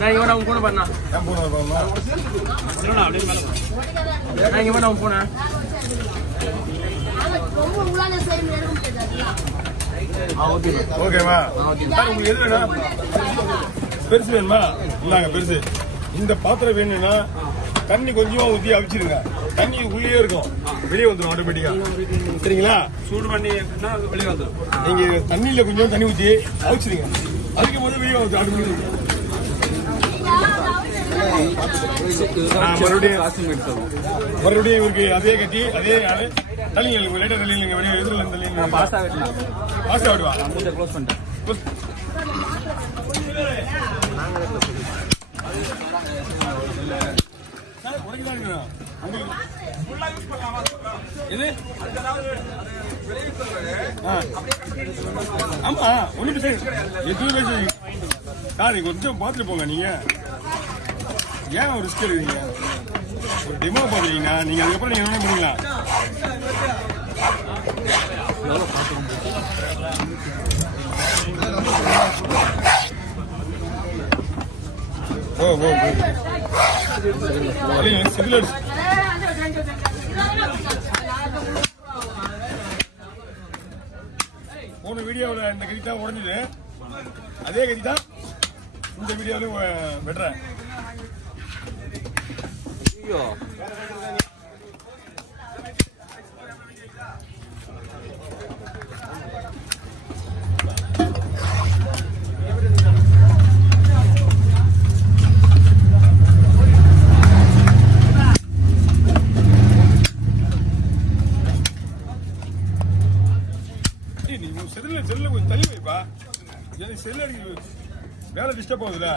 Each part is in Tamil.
நான் இங்க நான் போன பண்ணா ஏன் போன வரமா இல்லடா அப்படியே மேல நான் இங்க நான் போனா ரொம்ப உள்ளால சேம் எடுக்க முடியாது. ஓகே ஓகேவா சார் உங்களுக்கு எது வேணும் பெருசு வேணுமா இந்தாங்க பெருசு இந்த பாத்திரம் வேணும்னா தண்ணி கொஞ்சமா ஊற்றி அவிச்சிருங்க தண்ணி உள்ளே இருக்கும் வெளியே வந்துடும் ஆட்டோமேட்டிக்கா சரிங்களா சூடு பண்ணி வெளியே வந்துடும் நீங்க தண்ணியில கொஞ்சம் தண்ணி ஊற்றி அவிச்சிருங்க அதுக்கு முதல்ல வெளியே வந்து ஆட்டோமேட்டிக் மறுபடியும் இவருக்கு அதே கட்டி அதே ஆளு தள்ளிங்க லேட்டா தள்ளிங்க வெளியே எதிரில் தள்ளிங்க பாஸ்டா வெட்டலாம் பாஸ்டா விடுவா மூஞ்ச க்ளோஸ் பண்ணிட்டேன் ஆமா ஒண்ணு எதுவுமே சார் கொஞ்சம் பார்த்துட்டு போங்க நீங்க ஏன் ஒரு ரிஸ்க் எடுக்கிறீங்க ஒரு டெமோ பாக்குறீங்கன்னா நீங்க அதுக்கப்புறம் நீங்க என்ன பண்ணீங்களா ஓ ஓ சிவிலர் போன வீடியோவில் இந்த கறி தான் உடஞ்சுது அதே கறி தான் இந்த வீடியோவிலும் வெட்டுறேன் ஐயோ செல்ல கொஞ்சம் தள்ளி வைப்பா செல்ல வேலை டிஸ்டர்ப் ஆகுதுல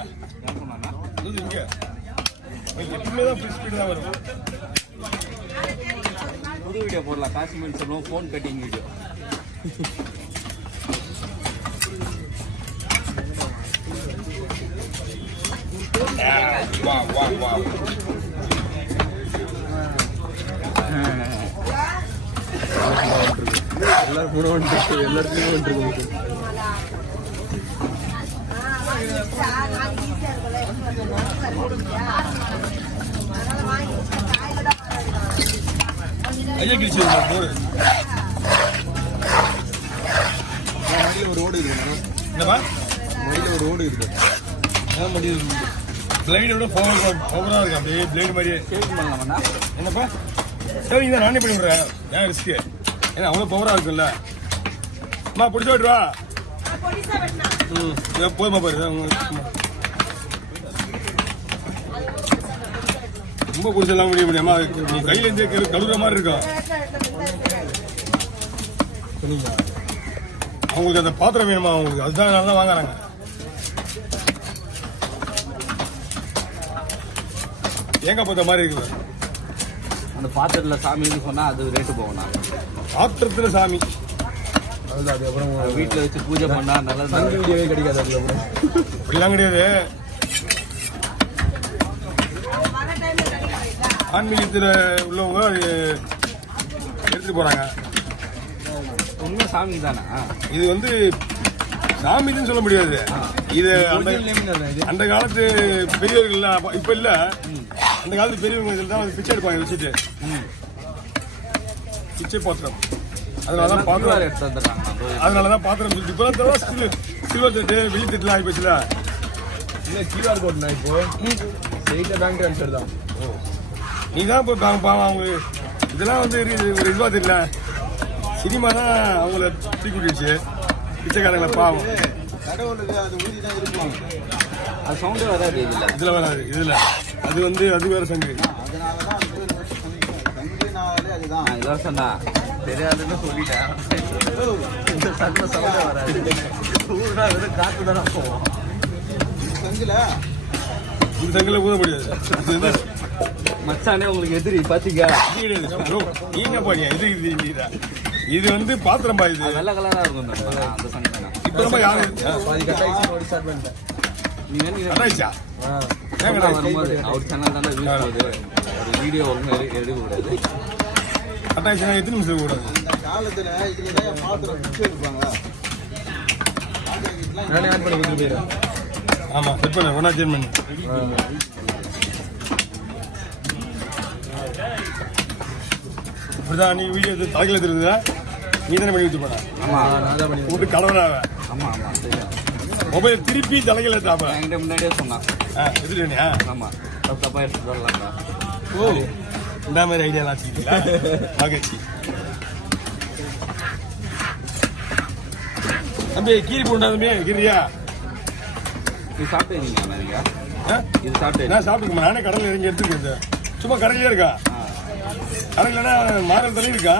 இங்க எப்பவுமே தான் ஃபுல் ஸ்பீடு தான் வரும் புது வீடியோ போடலாம் காஷ்மீர் சொல்லுவோம் ஃபோன் கட்டிங் வீடியோ வா வா வா எல்லாருக்குமே ஐயா கிழிச்சு ஒரு ஓடு இருக்கு என்னப்பா மடியில் ஒரு ஓடு இருக்கு பிளைடை விட பவரா இருக்கு அப்படியே பிளேடு மாதிரியே சேவிங் பண்ணலாமா என்னப்பா சரி தான் நானே பண்ணி விடுறேன் ஏன் ரிஸ்க்கு ஏன்னா அவ்வளோ பவரா இருக்குல்ல அம்மா பிடிச்ச விட்டுருவா போதுமா பாரு ரொம்ப பிடிச்செல்லாம் முடிய முடியாமா நீ கையில இருந்து கழுவுற மாதிரி இருக்கும் அவங்களுக்கு அந்த பாத்திரம் வேணுமா அவங்களுக்கு அதுதான் நல்லா வாங்குறாங்க தேங்காய் பார்த்த மாதிரி இருக்குது அந்த பாத்திரத்துல சாமின்னு சொன்னா அது ரேட்டு போகணும் பாத்திரத்துல சாமி அதுதான் அதுக்கப்புறம் வீட்டுல வச்சு பூஜை பண்ணா நல்லது தங்க வீடியோவே கிடைக்காது அதுக்கப்புறம் அப்படிலாம் கிடையாது ஆன்மீகத்தில் உள்ளவங்க அது எடுத்துட்டு போறாங்க உண்மை சாமி தானே இது வந்து சாமின்னு சொல்ல முடியாது இது அந்த காலத்து பெரியவர்கள் இப்ப இல்ல அந்த காலத்து பெரியவங்க இதில் தான் பிச்சை எடுப்பாங்க வச்சுட்டு பிச்சை பாத்திரம் அதனாலதான் பாத்திரம் எடுத்து வந்துடுறாங்க அதனாலதான் பாத்திரம் இப்பதான் சில்வர் தட்டு வெள்ளி தட்டுலாம் ஆகி போச்சுல இல்லை கியூஆர் கோட்னா இப்போ ஸ்ட்ரெயிட்டாக பேங்க் ட்ரான்ஸ்ஃபர் தான் நீ தான் இப்போ பாவம் அவங்க இதெல்லாம் வந்து ஒரு இதுவா தெரியல சினிமா தான் அவங்கள தூக்கி விட்டுச்சு பிச்சைக்காரங்களை பாவம் அது சவுண்டே வராது இதுல வராது இதுல அது வந்து அது வேற சங்கு இதான் சொன்னா தெரியாதுன்னு சொல்லிட்டேன் இந்த சங்க சவுண்டே வராது ஊருனா வெறும் காத்து தானே போவோம் இந்த சங்கில ஊத முடியாது மச்சானே உங்களுக்கு எதிரி பாத்தீங்க நீ என்ன பண்ணியா இது வந்து பாத்திரம் பா இது வெள்ளை கலரா இருக்கும் அந்த சங்கம் இப்ப யாரு பாதி கட்டாயிச்சு ஓடி ஸ்டார்ட் பண்ணிட்டேன் கட்டாயிச்சா வரும்போது அவர் சேனல் தானே வியூஸ் போகுது ஒரு வீடியோ ஒழுங்கு எடுக்க கூடாது கட்டாயிச்சுன்னா எத்தனை நிமிஷம் கூடாது நானே ஆட் பண்ணி கொடுத்துட்டு போயிடுறேன் ஆமா செட் பண்ண ஒன்னா சேஞ்ச் பண்ணி இப்படிதான் நீ வீடியோ தலையில தெரியுதா நீ தானே பண்ணி வச்சு போன ஆமா நான் தான் பண்ணி விட்டு கலவராவ ஆமா ஆமா தெரியும் மொபைல் திருப்பி தலையில தாப்ப என்கிட்ட முன்னாடியே சொன்னான் எடுத்துட்டேனியா ஆமா தப்பா எடுத்துட்டு வரலாம்டா ஓ இந்த மாதிரி ஐடியாலாம் வச்சுக்கிட்டீங்களா மகிழ்ச்சி தம்பி கீரி போண்டா தம்பி கீரியா நீ சாப்பிட்டீங்க நீங்க ஆ? இது சாப்பிட்டு நான் சாப்பிட்டுக்கமா நானே கடலில் இறங்கி எடுத்துக்கிறேன் சும்மா கடையிலே இருக்கா கடையிலனா மாரல் தள்ளி இருக்கா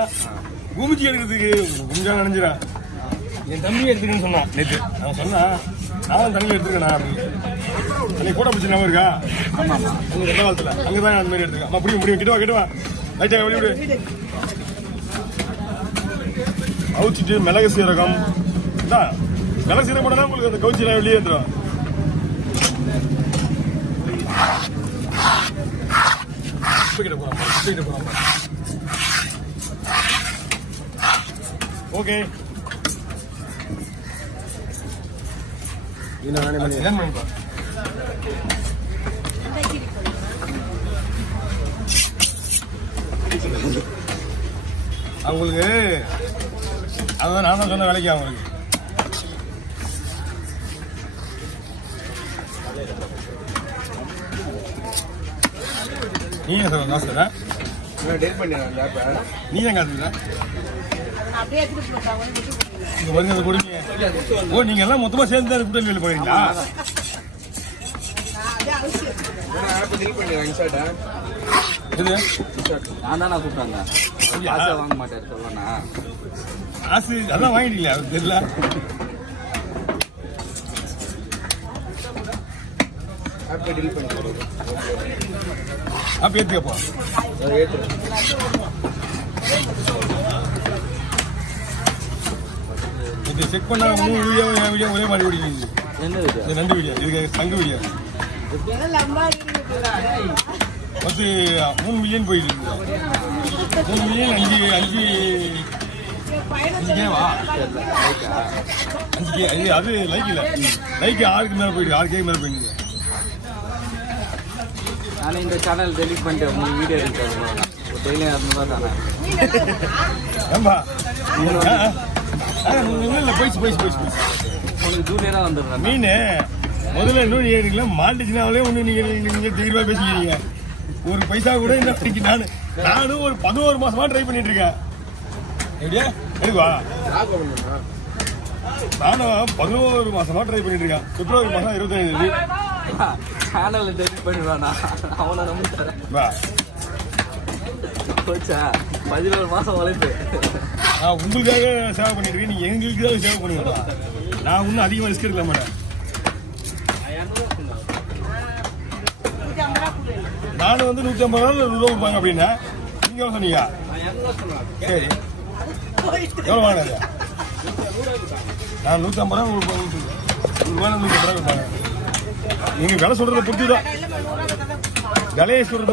குமிச்சி எடுக்கிறதுக்கு கொஞ்சம் நினைஞ்சிடா என் தம்பி எடுத்துக்கன்னு சொன்னான் நேற்று அவன் சொன்னான் நானும் தண்ணி எடுத்துக்கணா அப்படின்னு அன்னைக்கு கூட பிடிச்ச ஞாபகம் இருக்கா ஆமா ஆமா அங்கே ரெண்டாம் காலத்தில் அங்கே தான் அந்த மாதிரி எடுத்துக்கேன் அம்மா முடியும் கிட்டவா லைட்டாக வெளியே விடு அவிச்சிட்டு மிளகு சீரகம் இதான் மிளகு சீரகம் போட்டா உங்களுக்கு அந்த கவுச்சிலாம் வெளியே வந்துடும் ஓகே நானே பண்ணி அவங்களுக்கு அதான் நான் தான் சொன்ன வேலைக்கு அவங்களுக்கு நீ ஏன் சார் காசு தர டேட் பண்ணிடுறேன் அந்த ஆப்பை நீ ஏன் காசு தர அப்படியே எடுத்துட்டு போட்டாங்க விட்டு போட்டீங்க. இங்க வருங்க அதை கொடுங்க ஓ நீங்க எல்லாம் மொத்தமா சேர்ந்து தான் கூட்டம் வேலை போறீங்களா அதே அவசியம். ஆப்பை டெலிட் பண்ணிடுறேன் இன்ஸ்டாட்டை இது நான் தானே கூப்பிட்டாங்க காசே வாங்க மாட்டேன் சொல்லணா காசு அதான் வாங்கிட்டீங்களா அது தெரியல ஆப்பை டெலிட் பண்ணிடுறேன் அப்ப ஏத்துக்கப்போ அதை ஏற்றுறேன் இது செக் பண்ணா மூணு வீடியோ என் வீடியோ ஒரே மாதிரி ஓடிக்கிங்க என்ன இது இது ரெண்டு வீடியோ இதுக்கு தங்க வீடியோ எல்லாம் லம்பாடின்னு போறாங்க. மொத்தம் 3 மில்லியன் போயிட்டு இருக்கு 3 மில்லியன் அஞ்சு கேவா 5K அது லைக் இல்ல லைக் 6க்கு மேல போயிடுது 6K மேல போயிடுது நான் இந்த சேனல் டெலிட் பண்ணிட்டேன் உங்களுக்கு வீடியோ எடுத்து டெய்லி 200 தானே ஏம்பா இல்ல போயிடுச்சு உங்களுக்கு ஜூனியராக வந்துடுறேன் மீன் முதல்ல இன்னும் ஏறிங்களா மாட்டுச்சுனாலே ஒண்ணு நீங்க தீர்வா பேசிக்கிறீங்க ஒரு பைசா கூட இன்னும் நானும் ஒரு 11 மாசமா ட்ரை பண்ணிட்டு இருக்கேன் எப்படியா எடுவா ஆப்பை பண்ணுறேன் நானும் 11 மாசமா ட்ரை பண்ணிட்டு இருக்கேன் பிப்ரவரி மாசம் 25 சேனலில் டெலிட் பண்ணிடுவானா அவனை நம்பிட்டேன் வா போச்சா 11 மாசம் உழைப்பு நான் உங்களுக்காக சேவை பண்ணிட்டு இருக்கேன் நீங்க எங்களுக்காக சேவை பண்ணுவீங்களா நான் இன்னும் அதிகமா ரிஸ்க் எடுக்க மாட்டேன் நானும் வந்து 150 ரூபா கொடுப்பாங்க அப்படின்னா நீங்க எவ்வளவு சொன்னீங்க சரி எவ்வளவு வாங்கினது நான் 150 ரூபா கொடுப்பேன் 150 ரூபா கொடுப்பாங்க நீங்க விலை சொல்றதை பொறுத்து தான் விலையை சொல்றதை